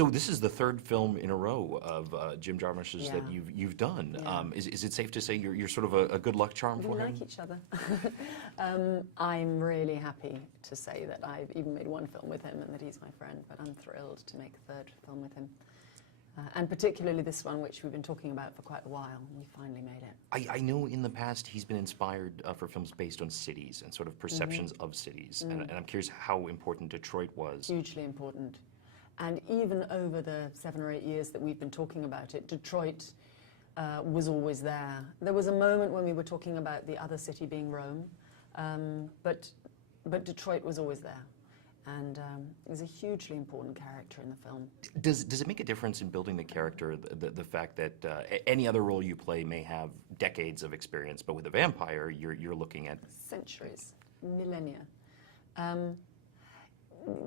So this is the third film in a row of Jim Jarmusch's that you've done. Yeah. Is it safe to say you're sort of a good luck charm for We him? like each other. I'm really happy to say that I've even made one film with him and that he's my friend, but I'm thrilled to make a third film with him. And particularly this one, which we've been talking about for quite a while, and we finally made it. I know in the past he's been inspired for films based on cities and sort of perceptions of cities, and I'm curious how important Detroit was. Hugely important. And even over the 7 or 8 years that we've been talking about it, Detroit was always there. There was a moment when we were talking about the other city being Rome, but Detroit was always there. And he's a hugely important character in the film. Does it make a difference in building the character, the fact that any other role you play may have decades of experience, but with a vampire, you're looking at centuries, millennia.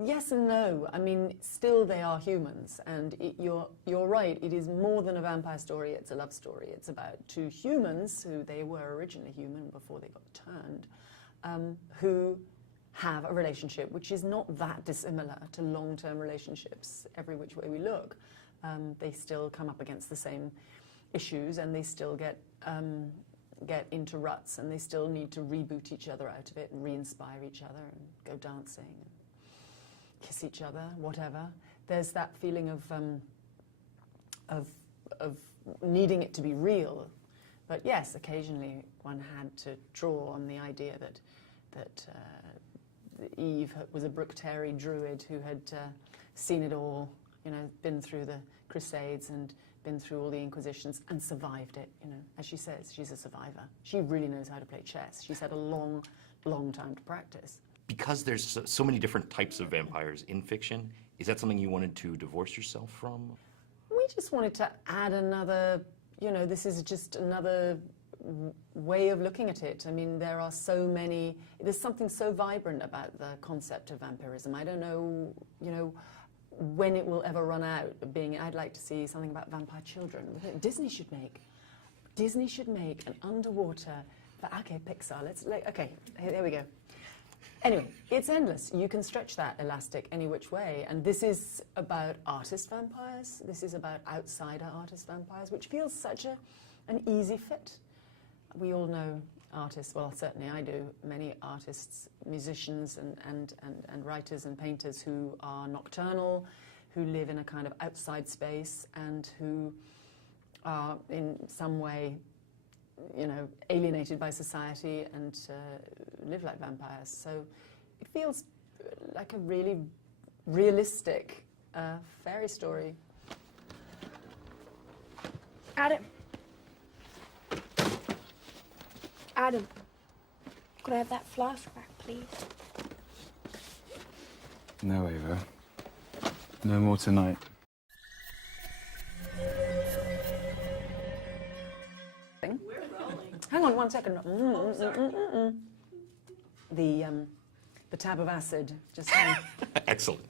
Yes and no. I mean, still they are humans, and you're right. It is more than a vampire story. It's a love story. It's about two humans who they were originally human before they got turned, who have a relationship which is not that dissimilar to long-term relationships every which way we look. They still come up against the same issues, and they still get into ruts, and they still need to reboot each other out of it and re-inspire each other and go dancing and kiss each other, whatever. There's that feeling of needing it to be real. But yes, occasionally one had to draw on the idea that Eve was a Bructeri druid who had seen it all, you know, been through the Crusades and been through all the Inquisitions and survived it, you know. As she says, she's a survivor. She really knows how to play chess. She's had a long, long time to practice. Because there's so many different types of vampires in fiction, is that something you wanted to divorce yourself from? We just wanted to add another, you know, this is just another way of looking at it. I mean, there are so many, there's something so vibrant about the concept of vampirism. I don't know, you know, when it will ever run out of being, I'd like to see something about vampire children. Disney should make an underwater, okay, Pixar, okay, here we go. Anyway, it's endless. You can stretch that elastic any which way. And this is about artist vampires. This is about outsider artist vampires, which feels such an easy fit. We all know artists, well, certainly I do, many artists, musicians and writers and painters who are nocturnal, who live in a kind of outside space and who are in some way, you know, alienated by society and live like vampires. So it feels like a really realistic fairy story. Adam, could I have that flask back, please? No, Ava. No more tonight. Hang on 1 second. The tab of acid just Excellent.